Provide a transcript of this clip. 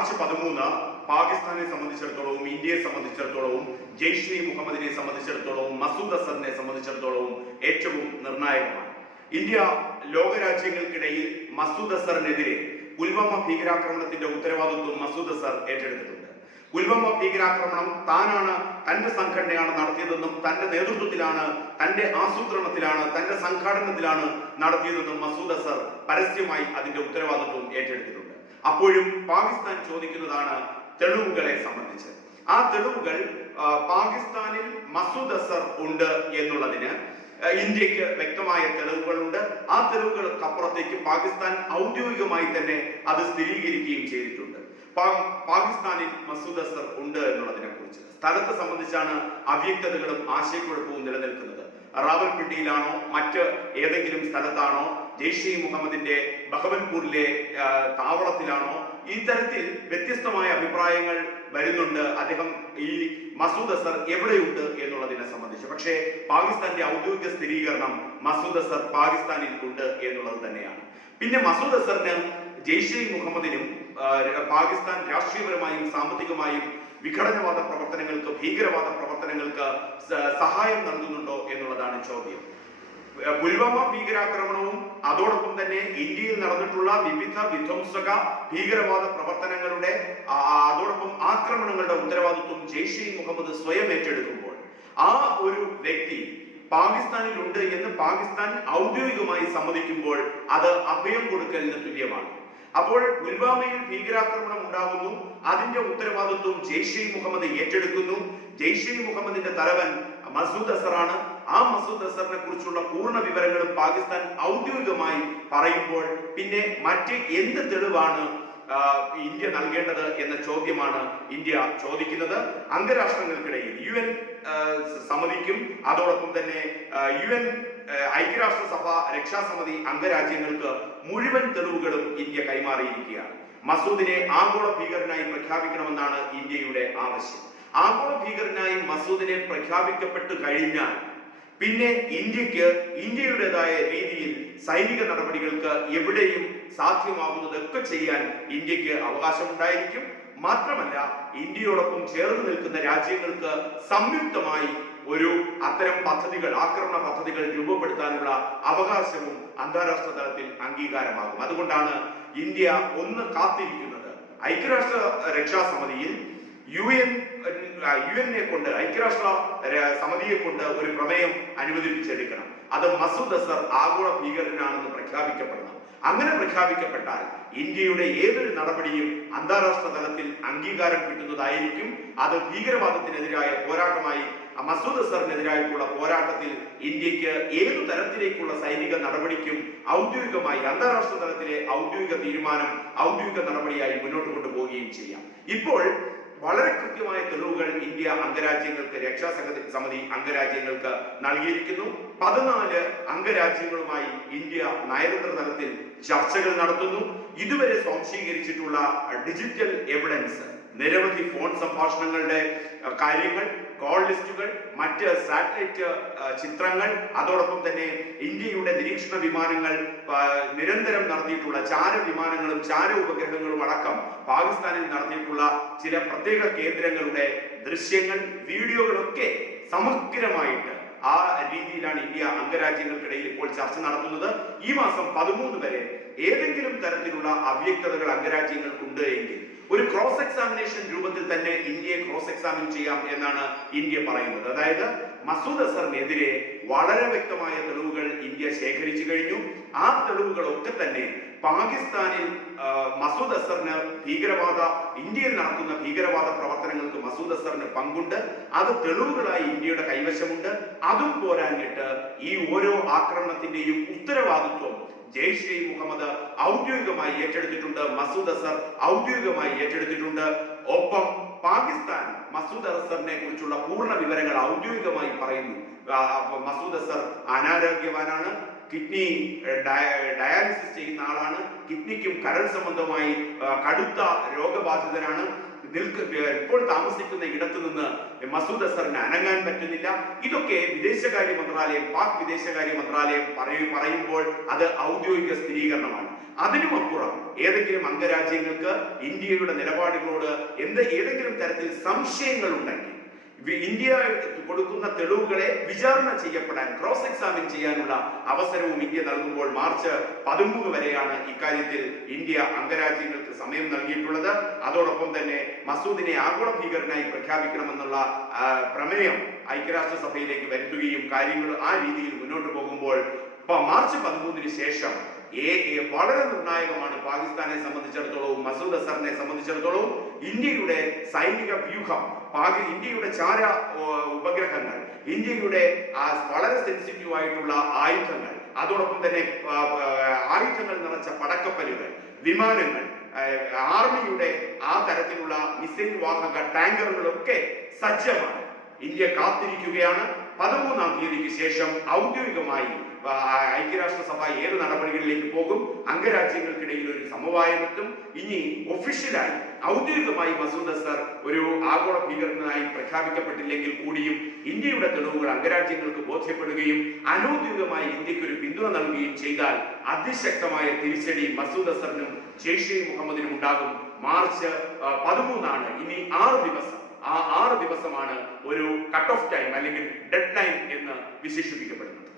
March പതിമൂന്ന് പാകിസ്ഥാനെ സംബന്ധിച്ചിടത്തോളവും ഇന്ത്യയെ സംബന്ധിച്ചിടത്തോളവും ജെയ്ഷ് ഇ മുഹമ്മദിനെ സംബന്ധിച്ചിടത്തോളവും മസൂദ് അസദിനെ സംബന്ധിച്ചിടത്തോളവും ഏറ്റവും നിർണായകമാണ്. ഇന്ത്യ ലോകരാജ്യങ്ങൾക്കിടയിൽ മസൂദ് അസറിനെതിരെ പുൽവാമ ഭീകരാക്രമണത്തിന്റെ ഉത്തരവാദിത്വം മസൂദ് അസർ ഏറ്റെടുത്തിട്ടുണ്ട്. പുൽവാമ ഭീകരാക്രമണം താനാണ് തന്റെ സംഘടനയാണ് നടത്തിയതെന്നും തന്റെ നേതൃത്വത്തിലാണ് തന്റെ ആസൂത്രണത്തിലാണ് തന്റെ സംഘാടനത്തിലാണ് നടത്തിയതെന്നും മസൂദ് അസർ പരസ്യമായി അതിന്റെ ഉത്തരവാദിത്വം ഏറ്റെടുത്തിട്ടുണ്ട്. അപ്പോഴും പാകിസ്ഥാൻ ചോദിക്കുന്നതാണ് തെളിവുകളെ സംബന്ധിച്ച്. ആ തെളിവുകൾ പാകിസ്ഥാനിൽ മസൂദ് അസർ ഉണ്ട് എന്നുള്ളതിന് ഇന്ത്യയ്ക്ക് വ്യക്തമായ തെളിവുകളുണ്ട്. ആ തെളിവുകൾക്കപ്പുറത്തേക്ക് പാകിസ്ഥാൻ ഔദ്യോഗികമായി തന്നെ അത് സ്ഥിരീകരിക്കുകയും ചെയ്തിട്ടുണ്ട്. പാകിസ്ഥാനിൽ മസൂദ് അസർ ഉണ്ട് എന്നുള്ളതിനെ കുറിച്ച് സ്ഥലത്തെ സംബന്ധിച്ചാണ് അവ്യക്തതകളും ആശയക്കുഴപ്പവും നിലനിൽക്കുന്നത്. റാവൽപിണ്ടിയിലാണോ മറ്റ് ഏതെങ്കിലും സ്ഥലത്താണോ ജെയ്ഷെ മുഹമ്മദിന്റെ ബഹവൽപൂരിലെ താവളത്തിലാണോ? ഇത്തരത്തിൽ വ്യത്യസ്തമായ അഭിപ്രായങ്ങൾ വരുന്നുണ്ട് അദ്ദേഹം ഈ മസൂദ് അസർ എവിടെയുണ്ട് എന്നുള്ളതിനെ സംബന്ധിച്ച്. പക്ഷേ പാകിസ്ഥാന്റെ ഔദ്യോഗിക സ്ഥിരീകരണം മസൂദ് അസർ പാകിസ്ഥാനിൽ ഉണ്ട് എന്നുള്ളത് തന്നെയാണ്. പിന്നെ മസൂദ് അസറിന് ജെയ്ഷെ മുഹമ്മദിനും പാകിസ്ഥാൻ രാഷ്ട്രീയപരമായും സാമ്പത്തികമായും വിഘടനവാദ പ്രവർത്തനങ്ങൾക്ക് ഭീകരവാദ പ്രവർത്തനങ്ങൾക്ക് സഹായം നൽകുന്നുണ്ടോ എന്നുള്ളതാണ് ചോദ്യം. പുൽവാമ ഭീകരാക്രമണവും അതോടൊപ്പം തന്നെ ഇന്ത്യയിൽ നടന്നിട്ടുള്ള വിവിധ വിധ്വംസക ഭീകരവാദ പ്രവർത്തനങ്ങളുടെ അതോടൊപ്പം ആക്രമണങ്ങളുടെ ഉത്തരവാദിത്വം ജെയ്ഷെ മുഹമ്മദ് സ്വയം ഏറ്റെടുക്കുമ്പോൾ ആ ഒരു വ്യക്തി പാകിസ്ഥാനിൽ ഉണ്ട് എന്ന് പാകിസ്ഥാൻ ഔദ്യോഗികമായി സമ്മതിക്കുമ്പോൾ അത് അഭയം കൊടുക്കലിന് തുല്യമാണ്. അപ്പോൾ പുൽവാമയിൽ ഭീകരാക്രമണം ഉണ്ടാകുന്നു. അതിന്റെ ഉത്തരവാദിത്വം ജെയ്ഷെ മുഹമ്മദ് ഏറ്റെടുക്കുന്നു. ജെയ്ഷെ മുഹമ്മദിന്റെ തലവൻ മസൂദ് അസറാണ് ആ മസൂദ് അസറിനെ കുറിച്ചുള്ള പൂർണ വിവരങ്ങളും പാകിസ്ഥാൻ ഔദ്യോഗികമായി പറയുമ്പോൾ പിന്നെ മറ്റ് എന്ത് തെളിവാണ് ഇന്ത്യ നൽകേണ്ടത് എന്ന ചോദ്യമാണ് ഇന്ത്യ ചോദിക്കുന്നത്. അംഗരാഷ്ട്രങ്ങൾക്കിടയിൽ യു എൻ സമിതിക്കും അതോടൊപ്പം തന്നെ യു എൻ ഐക്യരാഷ്ട്രസഭ രക്ഷാസമിതി അംഗരാജ്യങ്ങൾക്ക് മുഴുവൻ തെളിവുകളും ഇന്ത്യ കൈമാറിയിരിക്കുകയാണ്. മസൂദിനെ ആഗോള ഭീകരനായി പ്രഖ്യാപിക്കണമെന്നാണ് ഇന്ത്യയുടെ ആവശ്യം. ആഗോള ഭീകരനായി മസൂദിനെ പ്രഖ്യാപിക്കപ്പെട്ടു കഴിഞ്ഞാൽ പിന്നെ ഇന്ത്യയ്ക്ക് ഇന്ത്യയുടേതായ രീതിയിൽ സൈനിക നടപടികൾക്ക് എവിടെയും സാധ്യമാകുന്നതൊക്കെ ചെയ്യാൻ ഇന്ത്യയ്ക്ക് അവകാശമുണ്ടായിരിക്കും. മാത്രമല്ല ഇന്ത്യയോടൊപ്പം ചേർന്ന് നിൽക്കുന്ന രാജ്യങ്ങൾക്ക് സംയുക്തമായി ഒരു അത്തരം പദ്ധതികൾ ആക്രമണ പദ്ധതികൾ രൂപപ്പെടുത്താനുള്ള അവകാശവും അന്താരാഷ്ട്ര തലത്തിൽ അംഗീകാരമാകും. അതുകൊണ്ടാണ് ഇന്ത്യ ഒന്ന് കാത്തിരിക്കുന്നത്. ഐക്യരാഷ്ട്ര രക്ഷാസമിതിയിൽ യു എൻ യു എന്നെ കൊണ്ട് ഐക്യരാഷ്ട്ര സമിതിയെ കൊണ്ട് ഒരു പ്രമേയം അനുവദിപ്പിച്ചെടുക്കണം. അത് മസൂദ് അസർ ആഗോള ഭീകരനാണെന്ന് പ്രഖ്യാപിക്കപ്പെടണം. അങ്ങനെ പ്രഖ്യാപിക്കപ്പെട്ടാൽ ഇന്ത്യയുടെ ഏതൊരു നടപടിയും അന്താരാഷ്ട്ര തലത്തിൽ അംഗീകാരം കിട്ടുന്നതായിരിക്കും. അത് ഭീകരവാദത്തിനെതിരായ പോരാട്ടമായി മസൂദ് അസറിനെതിരായിട്ടുള്ള പോരാട്ടത്തിൽ ഇന്ത്യയ്ക്ക് ഏതു തരത്തിലേക്കുള്ള സൈനിക നടപടിക്കും ഔദ്യോഗികമായി അന്താരാഷ്ട്ര തലത്തിലെ ഔദ്യോഗിക തീരുമാനം ഔദ്യോഗിക നടപടിയായി മുന്നോട്ട് കൊണ്ടുപോവുകയും ചെയ്യാം. ഇപ്പോൾ വളരെ കൃത്യമായ തെളിവുകൾ ഇന്ത്യ അംഗരാജ്യങ്ങൾക്ക് രക്ഷാസമിതി സമിതി അംഗരാജ്യങ്ങൾക്ക് നൽകിയിരിക്കുന്നു. പതിനാല് അംഗരാജ്യങ്ങളുമായി ഇന്ത്യ നയതന്ത്ര തലത്തിൽ ചർച്ചകൾ നടത്തുന്നു. ഇതുവരെ സ്വാംശീകരിച്ചിട്ടുള്ള ഡിജിറ്റൽ എവിഡൻസ് നിരവധി ഫോൺ സംഭാഷണങ്ങളുടെ കാര്യങ്ങൾ കോൾ ലിസ്റ്റുകൾ മറ്റ് സാറ്റലൈറ്റ് ചിത്രങ്ങൾ അതോടൊപ്പം തന്നെ ഇന്ത്യയുടെ നിരീക്ഷണ വിമാനങ്ങൾ നിരന്തരം നടത്തിയിട്ടുള്ള ചാര വിമാനങ്ങളും ചാര ഉപഗ്രഹങ്ങളും അടക്കം പാകിസ്ഥാനിൽ നടത്തിയിട്ടുള്ള ചില പ്രത്യേക കേന്ദ്രങ്ങളുടെ ദൃശ്യങ്ങൾ വീഡിയോകളൊക്കെ സമഗ്രമായിട്ട് ആ രീതിയിലാണ് ഇന്ത്യ അംഗരാജ്യങ്ങൾക്കിടയിൽ ഇപ്പോൾ ചർച്ച നടത്തുന്നത്. ഈ മാസം പതിമൂന്ന് വരെ ഏതെങ്കിലും തരത്തിലുള്ള അവ്യക്തതകൾ അംഗരാജ്യങ്ങൾക്കുണ്ട് എങ്കിൽ ഒരു ക്രോസ് എക്സാമിനേഷൻ രൂപത്തിൽ തന്നെ ഇന്ത്യയെ ക്രോസ് എക്സാമിൻ ചെയ്യാം എന്നാണ് ഇന്ത്യ പറയുന്നത്. അതായത് മസൂദ് അസറിനെതിരെ വളരെ വ്യക്തമായ തെളിവുകൾ ഇന്ത്യ ശേഖരിച്ചു കഴിഞ്ഞു. ആ തെളിവുകളൊക്കെ തന്നെ പാകിസ്ഥാനിൽ മസൂദ് അസറിന് ഭീകരവാദ ഇന്ത്യയിൽ നടക്കുന്ന ഭീകരവാദ പ്രവർത്തനങ്ങൾക്ക് മസൂദ് അസറിന് പങ്കുണ്ട്. അത് തെളിവുകളായി ഇന്ത്യയുടെ കൈവശമുണ്ട്. അതും പോരാഞ്ഞിട്ട് ഈ ഓരോ ആക്രമണത്തിന്റെയും ഉത്തരവാദിത്വം ജെയ്ഷെ മുഹമ്മദ് ഔദ്യോഗികമായി ഏറ്റെടുത്തിട്ടുണ്ട് മസൂദ് അസർ ഔദ്യോഗികമായി ഏറ്റെടുത്തിട്ടുണ്ട്. ഒപ്പം പാകിസ്ഥാൻ മസൂദ് അസറിനെ കുറിച്ചുള്ള പൂർണ വിവരങ്ങൾ ഔദ്യോഗികമായി പറയുന്നു. മസൂദ് അസർ അനാരോഗ്യവാനാണ് കിഡ്നി ഡയാലിസിസ് ചെയ്യുന്ന ആളാണ് കിഡ്നിക്കും കരൾ സംബന്ധമായി കടുത്ത രോഗബാധിതനാണ്. നിൽക്ക ഇപ്പോൾ താമസിക്കുന്ന ഇടത്തു നിന്ന് മസൂദ് അസറിന് അനങ്ങാൻ പറ്റുന്നില്ല. ഇതൊക്കെ വിദേശകാര്യ മന്ത്രാലയം പാക് വിദേശകാര്യ മന്ത്രാലയം പറയും പറയുമ്പോൾ അത് ഔദ്യോഗിക സ്ഥിരീകരണമാണ്. അതിനുമപ്പുറം ഏതെങ്കിലും അംഗരാജ്യങ്ങൾക്ക് ഇന്ത്യയുടെ നിലപാടുകളോട് എന്ത് ഏതെങ്കിലും തരത്തിൽ സംശയങ്ങൾ ഉണ്ടെങ്കിൽ ഇന്ത്യ കൊടുക്കുന്ന തെളിവുകളെ വിചാരണ ചെയ്യപ്പെടാൻ ക്രോസ് എക്സാമിൻ ചെയ്യാനുള്ള അവസരവും ഇന്ത്യ നൽകുമ്പോൾ മാർച്ച് പതിമൂന്ന് വരെയാണ് ഇക്കാര്യത്തിൽ ഇന്ത്യ അംഗരാജ്യങ്ങൾക്ക് സമയം നൽകിയിട്ടുള്ളത്. അതോടൊപ്പം തന്നെ മസൂദിനെ ആഗോള ഭീകരനായി പ്രഖ്യാപിക്കണമെന്നുള്ള പ്രമേയം ഐക്യരാഷ്ട്ര സഭയിലേക്ക് വരുത്തുകയും കാര്യങ്ങൾ ആ രീതിയിൽ മുന്നോട്ട് പോകുമ്പോൾ മാർച്ച് പതിമൂന്നിന് ശേഷം വളരെ നിർണായകമാണ് പാകിസ്ഥാനെ സംബന്ധിച്ചിടത്തോളവും മസൂദ് അസറിനെ സംബന്ധിച്ചിടത്തോളവും ഇന്ത്യയുടെ സൈനിക വ്യൂഹം പാകി ഇന്ത്യയുടെ ചാര ഉപഗ്രഹങ്ങൾ ഇന്ത്യയുടെ വളരെ സെൻസിറ്റീവ് ആയിട്ടുള്ള ആയുധങ്ങൾ അതോടൊപ്പം തന്നെ ആയുധങ്ങൾ നിറച്ച പടക്കപ്പലുകൾ വിമാനങ്ങൾ ആർമിയുടെ ആ തരത്തിലുള്ള മിസൈൽ വാഹക ടാങ്കറുകളൊക്കെ സജ്ജമാണ്. ഇന്ത്യ കാത്തിരിക്കുകയാണ്. പതിമൂന്നാം തീയതിക്ക് ശേഷം ഔദ്യോഗികമായി ഐക്യരാഷ്ട്രസഭ ഏത് നടപടികളിലേക്ക് പോകും? അംഗരാജ്യങ്ങൾക്കിടയിൽ ഒരു സമവായമെത്തും ഇനി ഒഫീഷ്യലായി ഔദ്യോഗികമായി മസൂദ് അസർ ഒരു ആഗോള ഭീകരനായി പ്രഖ്യാപിക്കപ്പെട്ടില്ലെങ്കിൽ കൂടിയും ഇന്ത്യയുടെ തെളിവുകൾ അംഗരാജ്യങ്ങൾക്ക് ബോധ്യപ്പെടുകയും അനൌദ്യോഗികമായി ഇന്ത്യയ്ക്ക് ഒരു പിന്തുണ നൽകുകയും ചെയ്താൽ അതിശക്തമായ തിരിച്ചടി മസൂദ് അസറിനും ജെയ്ഷെ മുഹമ്മദിനും ഉണ്ടാകും. മാർച്ച് പതിമൂന്നാണ്. ഇനി ആറ് ദിവസം. ആ ആറ് ദിവസമാണ് ഒരു കട്ട് ഓഫ് ടൈം അല്ലെങ്കിൽ ഡെഡ് ലൈൻ എന്ന് വിശേഷിപ്പിക്കപ്പെടുന്നത്.